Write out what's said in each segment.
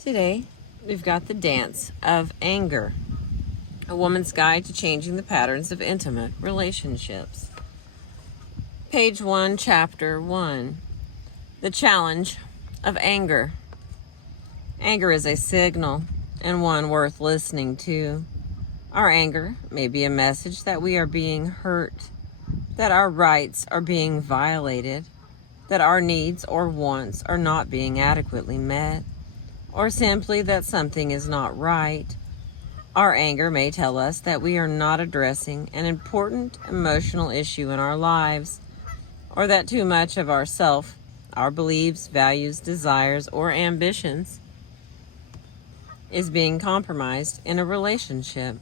Today, we've got the dance of anger, a woman's guide to changing the patterns of intimate relationships. Page 1, Chapter 1, the challenge of anger. Anger is a signal, and one worth listening to. Our anger may be a message that we are being hurt, that our rights are being violated, that our needs or wants are not being adequately met, or simply that something is not right. Our anger may tell us that we are not addressing an important emotional issue in our lives, or that too much of ourself, our beliefs, values, desires, or ambitions is being compromised in a relationship.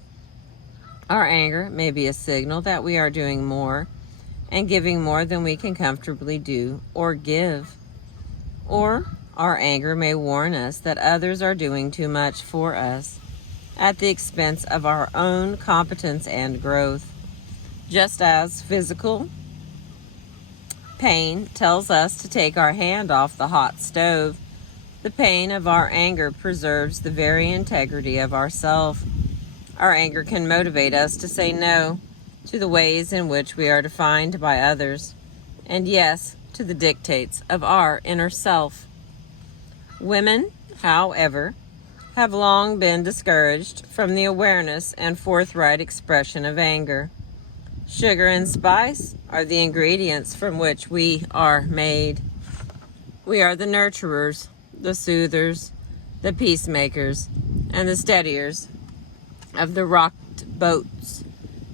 Our anger may be a signal that we are doing more and giving more than we can comfortably do or give. Or our anger may warn us that others are doing too much for us at the expense of our own competence and growth. Just as physical pain tells us to take our hand off the hot stove, the pain of our anger preserves the very integrity of ourself. Our anger can motivate us to say no to the ways in which we are defined by others, and yes, to the dictates of our inner self. Women, however, have long been discouraged from the awareness and forthright expression of anger. Sugar and spice are the ingredients from which we are made. We are the nurturers, the soothers, the peacemakers, and the steadiers of the rocked boats.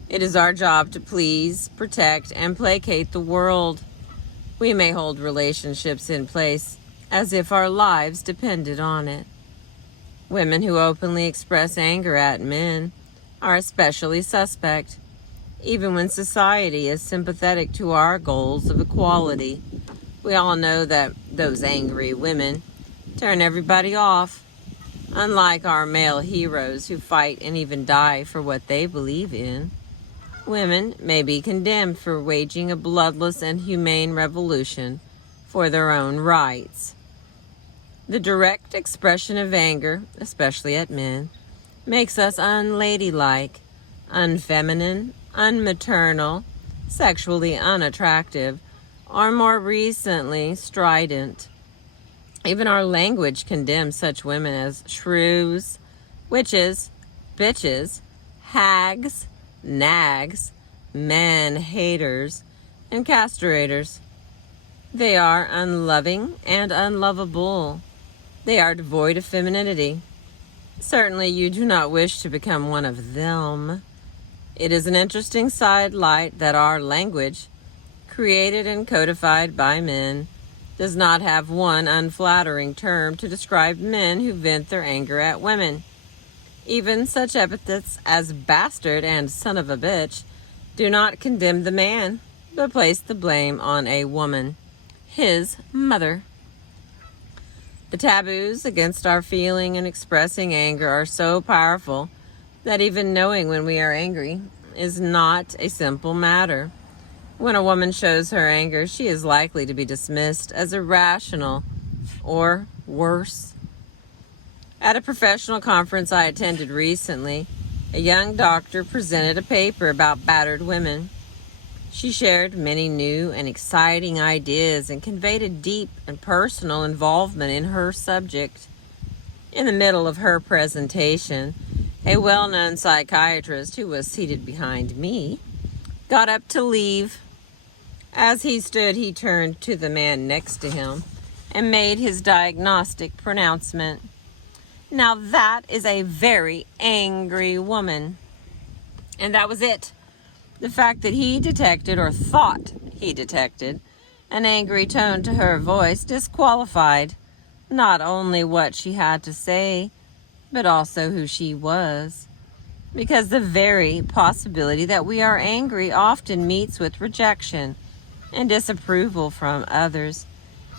It is our job to please, protect, and placate the world. We may hold relationships in place as if our lives depended on it. Women who openly express anger at men are especially suspect, even when society is sympathetic to our goals of equality. We all know that those angry women turn everybody off, unlike our male heroes who fight and even die for what they believe in. Women may be condemned for waging a bloodless and humane revolution for their own rights. The direct expression of anger, especially at men, makes us unladylike, unfeminine, unmaternal, sexually unattractive, or more recently, strident. Even our language condemns such women as shrews, witches, bitches, hags, nags, man-haters, and castrators. They are unloving and unlovable. They are devoid of femininity. Certainly you do not wish to become one of them. It is an interesting sidelight that our language, created and codified by men, does not have one unflattering term to describe men who vent their anger at women. Even such epithets as bastard and son of a bitch do not condemn the man, but place the blame on a woman, his mother. The taboos against our feeling and expressing anger are so powerful that even knowing when we are angry is not a simple matter. When a woman shows her anger, she is likely to be dismissed as irrational or worse. At a professional conference I attended recently, a young doctor presented a paper about battered women. She shared many new and exciting ideas and conveyed a deep and personal involvement in her subject. In the middle of her presentation, a well-known psychiatrist who was seated behind me got up to leave. As he stood, he turned to the man next to him and made his diagnostic pronouncement. Now that is a very angry woman. And that was it. The fact that he detected, or thought he detected, an angry tone to her voice disqualified not only what she had to say, but also who she was. Because the very possibility that we are angry often meets with rejection and disapproval from others.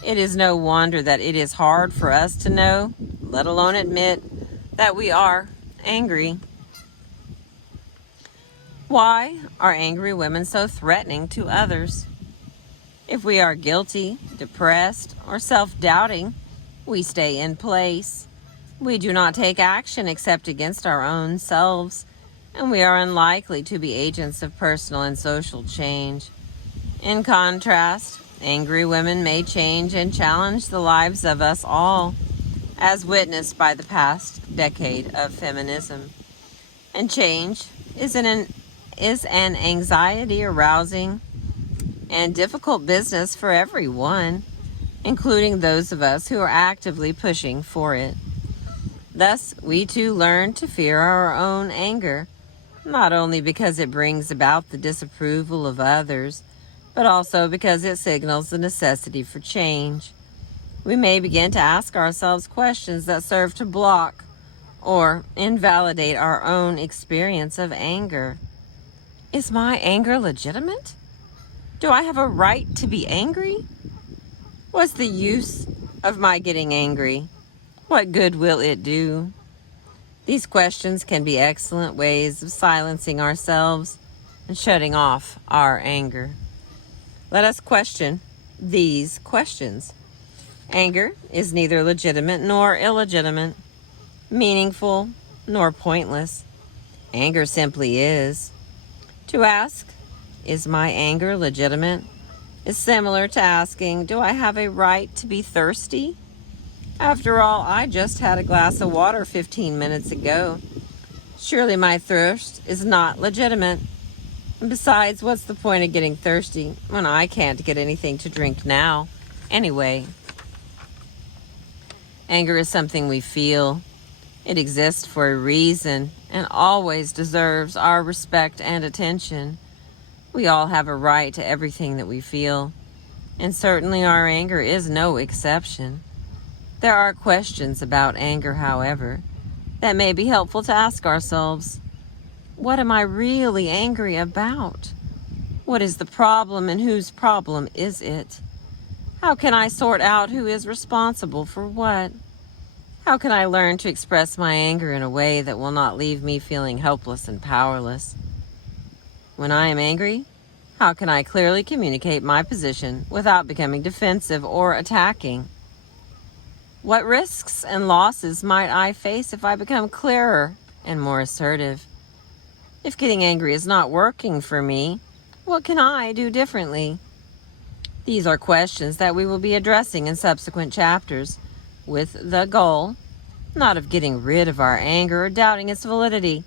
It is no wonder that it is hard for us to know, let alone admit, that we are angry. Why are angry women so threatening to others? If we are guilty, depressed, or self-doubting, we stay in place. We do not take action except against our own selves, and we are unlikely to be agents of personal and social change. In contrast, angry women may change and challenge the lives of us all, as witnessed by the past decade of feminism. And change is an anxiety-arousing and difficult business for everyone, including those of us who are actively pushing for it. Thus, we too learn to fear our own anger, not only because it brings about the disapproval of others, but also because it signals the necessity for change. We may begin to ask ourselves questions that serve to block or invalidate our own experience of anger. Is my anger legitimate? Do I have a right to be angry? What's the use of my getting angry? What good will it do? These questions can be excellent ways of silencing ourselves and shutting off our anger. Let us question these questions. Anger is neither legitimate nor illegitimate, meaningful nor pointless. Anger simply is. To ask, is my anger legitimate, is similar to asking, do I have a right to be thirsty? After all, I just had a glass of water 15 minutes ago. Surely my thirst is not legitimate. And besides, what's the point of getting thirsty when I can't get anything to drink now? Anyway, anger is something we feel. It exists for a reason and always deserves our respect and attention. We all have a right to everything that we feel, and certainly our anger is no exception. There are questions about anger, however, that may be helpful to ask ourselves. What am I really angry about? What is the problem and whose problem is it? How can I sort out who is responsible for what? How can I learn to express my anger in a way that will not leave me feeling helpless and powerless? When I am angry, how can I clearly communicate my position without becoming defensive or attacking? What risks and losses might I face if I become clearer and more assertive? If getting angry is not working for me, what can I do differently? These are questions that we will be addressing in subsequent chapters, with the goal, not of getting rid of our anger or doubting its validity,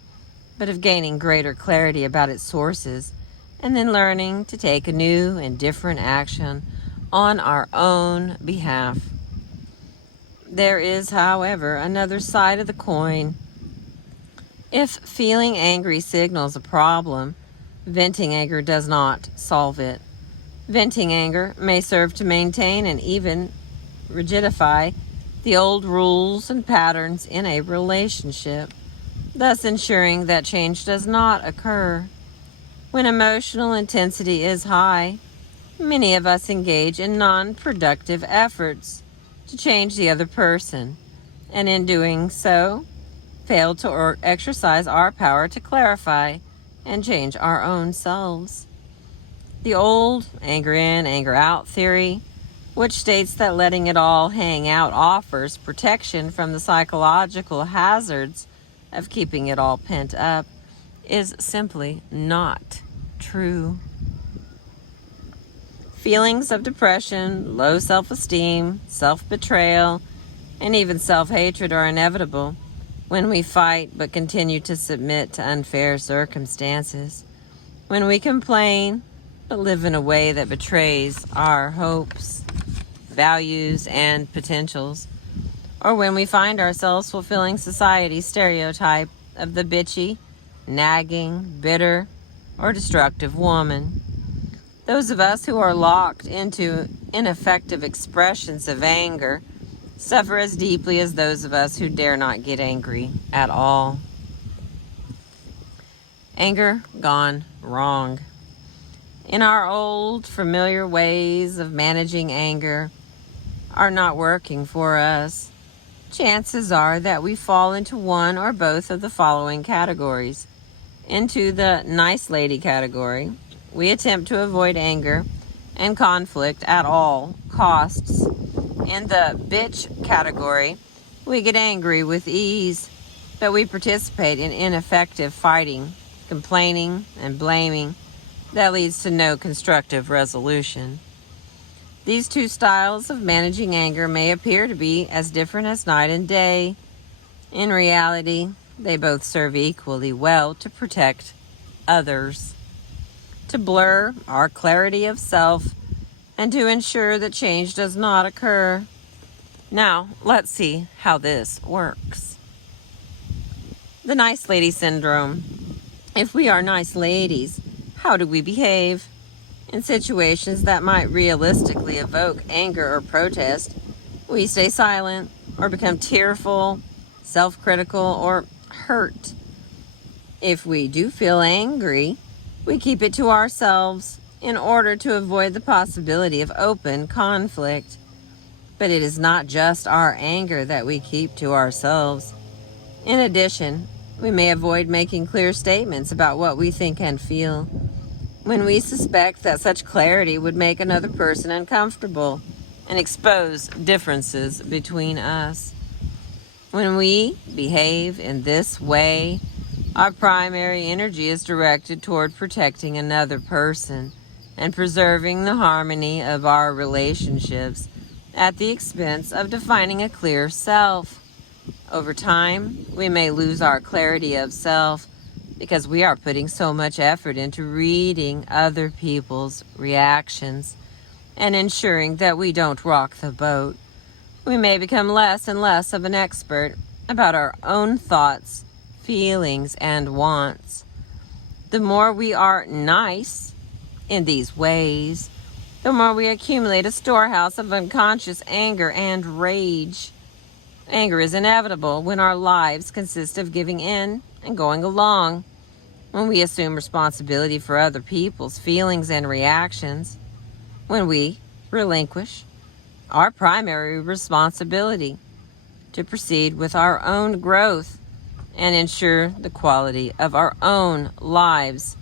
but of gaining greater clarity about its sources, and then learning to take a new and different action on our own behalf. There is, however, another side of the coin. If feeling angry signals a problem, venting anger does not solve it. Venting anger may serve to maintain and even rigidify the old rules and patterns in a relationship, thus ensuring that change does not occur. When emotional intensity is high, many of us engage in non-productive efforts to change the other person, and in doing so, fail to exercise our power to clarify and change our own selves. The old anger in, anger out theory, which states that letting it all hang out offers protection from the psychological hazards of keeping it all pent up, is simply not true. Feelings of depression, low self-esteem, self-betrayal, and even self-hatred are inevitable when we fight but continue to submit to unfair circumstances, when we complain but live in a way that betrays our hopes, values, and potentials, or when we find ourselves fulfilling society's stereotype of the bitchy, nagging, bitter, or destructive woman. Those of us who are locked into ineffective expressions of anger suffer as deeply as those of us who dare not get angry at all. Anger gone wrong. In our old, familiar ways of managing anger are not working for us, chances are that we fall into one or both of the following categories. Into the nice lady category, we attempt to avoid anger and conflict at all costs. In the bitch category, We get angry with ease, but we participate in ineffective fighting, complaining, and blaming that leads to no constructive resolution. These two styles of managing anger may appear to be as different as night and day. In reality, they both serve equally well to protect others, to blur our clarity of self, and to ensure that change does not occur. Now, let's see how this works. The nice lady syndrome. If we are nice ladies, how do we behave? In situations that might realistically evoke anger or protest, we stay silent or become tearful, self-critical, or hurt. If we do feel angry, we keep it to ourselves in order to avoid the possibility of open conflict. But it is not just our anger that we keep to ourselves. In addition, we may avoid making clear statements about what we think and feel when we suspect that such clarity would make another person uncomfortable and expose differences between us. When we behave in this way, our primary energy is directed toward protecting another person and preserving the harmony of our relationships at the expense of defining a clear self. Over time, we may lose our clarity of self because we are putting so much effort into reading other people's reactions and ensuring that we don't rock the boat. We may become less and less of an expert about our own thoughts, feelings, and wants. The more we are nice in these ways, the more we accumulate a storehouse of unconscious anger and rage. Anger is inevitable when our lives consist of giving in and going along. When we assume responsibility for other people's feelings and reactions. When we relinquish our primary responsibility to proceed with our own growth and ensure the quality of our own lives.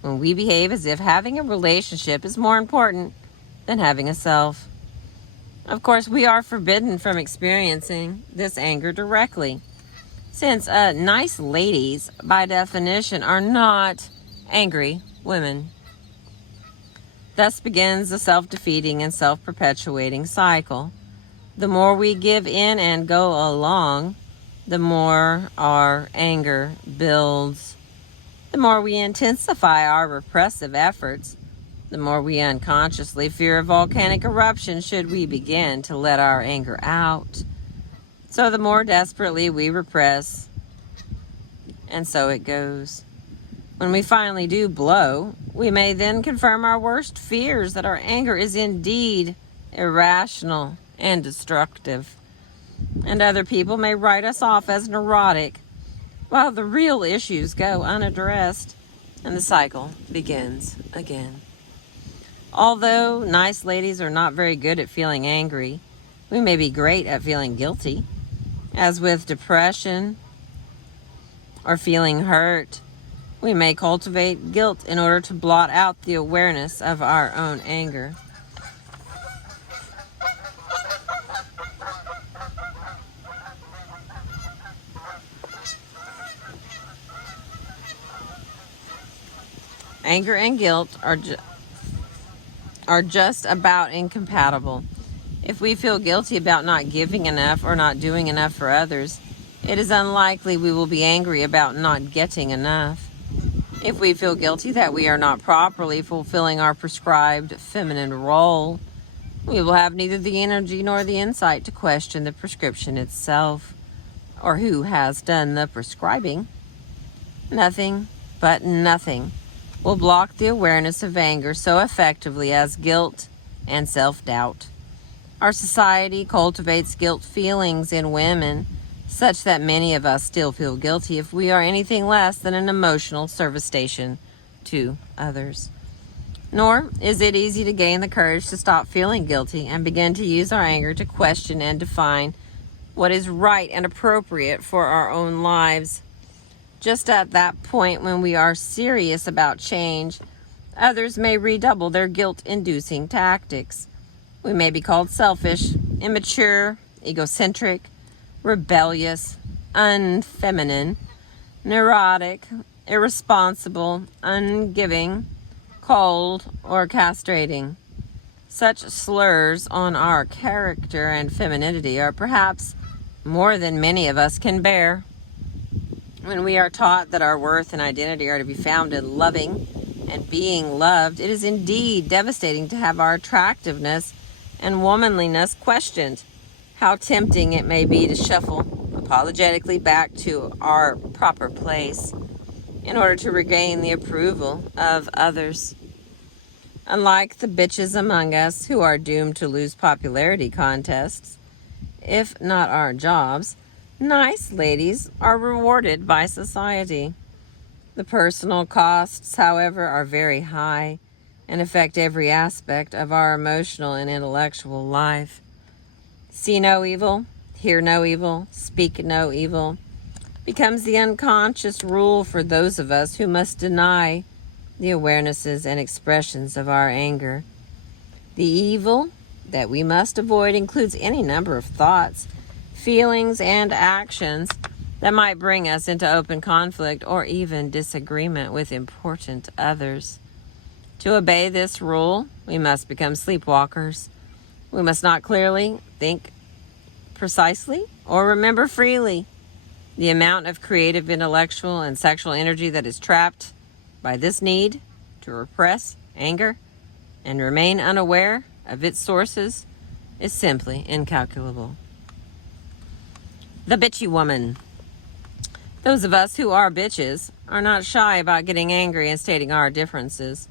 When we behave as if having a relationship is more important than having a self. Of course, we are forbidden from experiencing this anger directly, since nice ladies, by definition, are not angry women. Thus begins a self-defeating and self-perpetuating cycle. The more we give in and go along, the more our anger builds. The more we intensify our repressive efforts, the more we unconsciously fear a volcanic eruption should we begin to let our anger out. So the more desperately we repress, and so it goes. When we finally do blow, we may then confirm our worst fears that our anger is indeed irrational and destructive. And other people may write us off as neurotic, while the real issues go unaddressed, and the cycle begins again. Although nice ladies are not very good at feeling angry, we may be great at feeling guilty, as with depression or feeling hurt. We may cultivate guilt in order to blot out the awareness of our own anger. Anger and guilt are just about incompatible. If we feel guilty about not giving enough or not doing enough for others, it is unlikely we will be angry about not getting enough. If we feel guilty that we are not properly fulfilling our prescribed feminine role, we will have neither the energy nor the insight to question the prescription itself, or who has done the prescribing. Nothing but nothing will block the awareness of anger so effectively as guilt and self-doubt. Our society cultivates guilt feelings in women such that many of us still feel guilty if we are anything less than an emotional service station to others. Nor is it easy to gain the courage to stop feeling guilty and begin to use our anger to question and define what is right and appropriate for our own lives. Just at that point when we are serious about change, others may redouble their guilt-inducing tactics. We may be called selfish, immature, egocentric, rebellious, unfeminine, neurotic, irresponsible, ungiving, cold, or castrating. Such slurs on our character and femininity are perhaps more than many of us can bear. When we are taught that our worth and identity are to be found in loving and being loved, it is indeed devastating to have our attractiveness and womanliness questioned. How tempting it may be to shuffle apologetically back to our proper place in order to regain the approval of others. Unlike the bitches among us who are doomed to lose popularity contests, if not our jobs, nice ladies are rewarded by society. The personal costs, however, are very high and affect every aspect of our emotional and intellectual life. See no evil, hear no evil, speak no evil becomes the unconscious rule for those of us who must deny the awarenesses and expressions of our anger. The evil that we must avoid includes any number of thoughts, feelings, and actions that might bring us into open conflict or even disagreement with important others. To obey this rule, we must become sleepwalkers. We must not clearly think precisely or remember freely. The amount of creative, intellectual, and sexual energy that is trapped by this need to repress anger and remain unaware of its sources is simply incalculable. The bitchy woman. Those of us who are bitches are not shy about getting angry and stating our differences.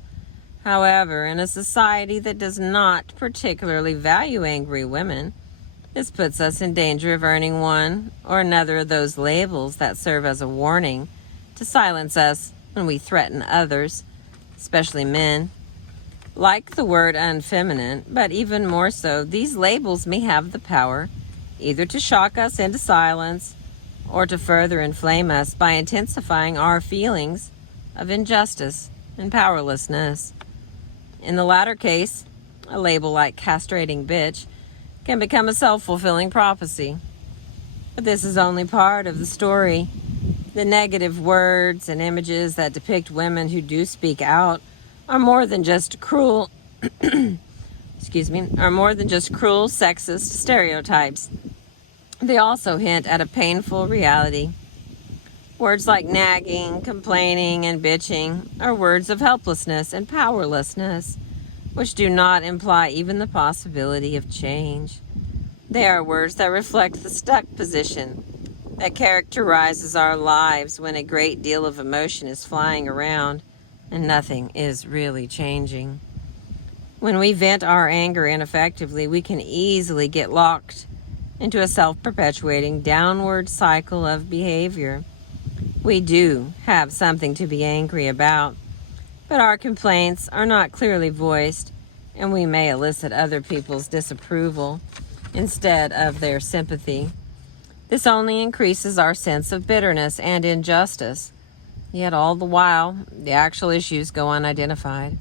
However, in a society that does not particularly value angry women, this puts us in danger of earning one or another of those labels that serve as a warning to silence us when we threaten others, especially men. Like the word unfeminine, but even more so, these labels may have the power either to shock us into silence or to further inflame us by intensifying our feelings of injustice and powerlessness. In the latter case, a label like castrating bitch can become a self-fulfilling prophecy. But this is only part of the story. The negative words and images that depict women who do speak out are more than just cruel, sexist stereotypes. They also hint at a painful reality. Words like nagging, complaining, and bitching are words of helplessness and powerlessness, which do not imply even the possibility of change. They are words that reflect the stuck position that characterizes our lives when a great deal of emotion is flying around and nothing is really changing. When we vent our anger ineffectively, we can easily get locked into a self-perpetuating downward cycle of behavior. We do have something to be angry about, but our complaints are not clearly voiced, and we may elicit other people's disapproval instead of their sympathy. This only increases our sense of bitterness and injustice, yet all the while, the actual issues go unidentified.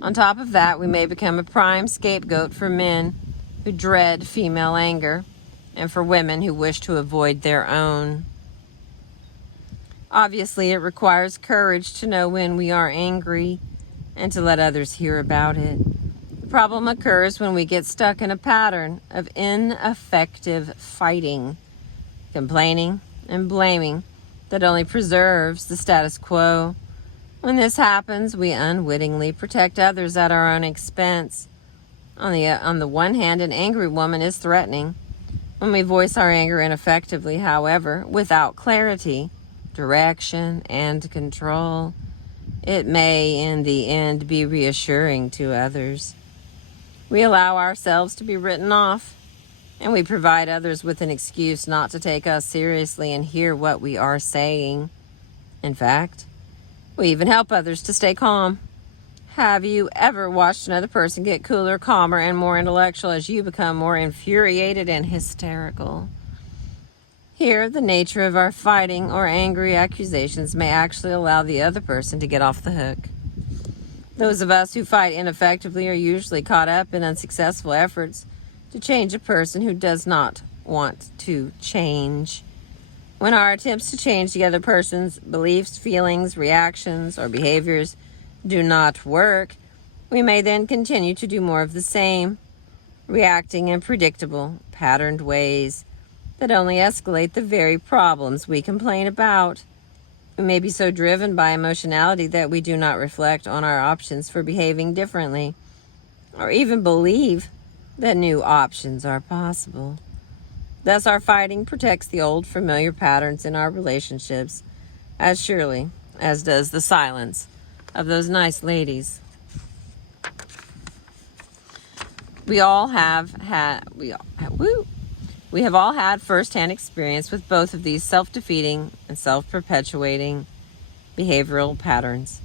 On top of that, we may become a prime scapegoat for men who dread female anger and for women who wish to avoid their own. Obviously, it requires courage to know when we are angry and to let others hear about it. The problem occurs when we get stuck in a pattern of ineffective fighting, complaining, and blaming that only preserves the status quo. When this happens, we unwittingly protect others at our own expense. On the one hand, an angry woman is threatening. When we voice our anger ineffectively, however, without clarity, direction, and control, it may, in the end, be reassuring to others. We allow ourselves to be written off, and we provide others with an excuse not to take us seriously and hear what we are saying. In fact, we even help others to stay calm. Have you ever watched another person get cooler, calmer, and more intellectual as you become more infuriated and hysterical? Here, the nature of our fighting or angry accusations may actually allow the other person to get off the hook. Those of us who fight ineffectively are usually caught up in unsuccessful efforts to change a person who does not want to change. When our attempts to change the other person's beliefs, feelings, reactions, or behaviors do not work, we may then continue to do more of the same, reacting in predictable, patterned ways that only escalate the very problems we complain about. We may be so driven by emotionality that we do not reflect on our options for behaving differently, or even believe that new options are possible. Thus, our fighting protects the old familiar patterns in our relationships as surely as does the silence of those nice ladies. We have all had first-hand experience with both of these self-defeating and self-perpetuating behavioral patterns.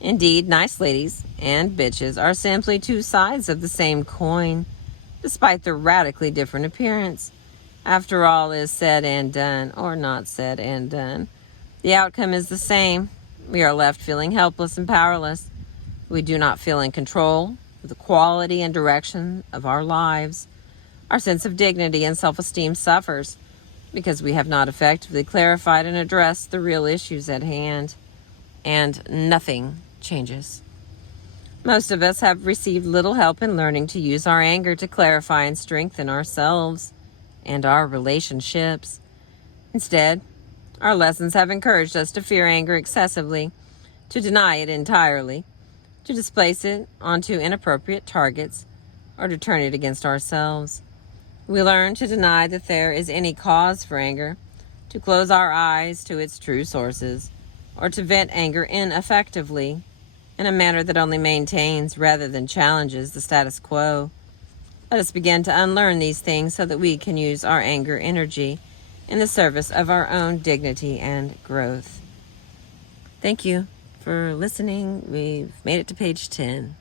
Indeed, nice ladies and bitches are simply two sides of the same coin, despite their radically different appearance. After all is said and done, or not said and done, the outcome is the same. We are left feeling helpless and powerless. We do not feel in control of the quality and direction of our lives. Our sense of dignity and self-esteem suffers because we have not effectively clarified and addressed the real issues at hand, and nothing changes. Most of us have received little help in learning to use our anger to clarify and strengthen ourselves and our relationships. Instead, our lessons have encouraged us to fear anger excessively, to deny it entirely, to displace it onto inappropriate targets, or to turn it against ourselves. We learn to deny that there is any cause for anger, to close our eyes to its true sources, or to vent anger ineffectively in a manner that only maintains rather than challenges the status quo. Let us begin to unlearn these things so that we can use our anger energy in the service of our own dignity and growth. Thank you for listening. We've made it to page 10.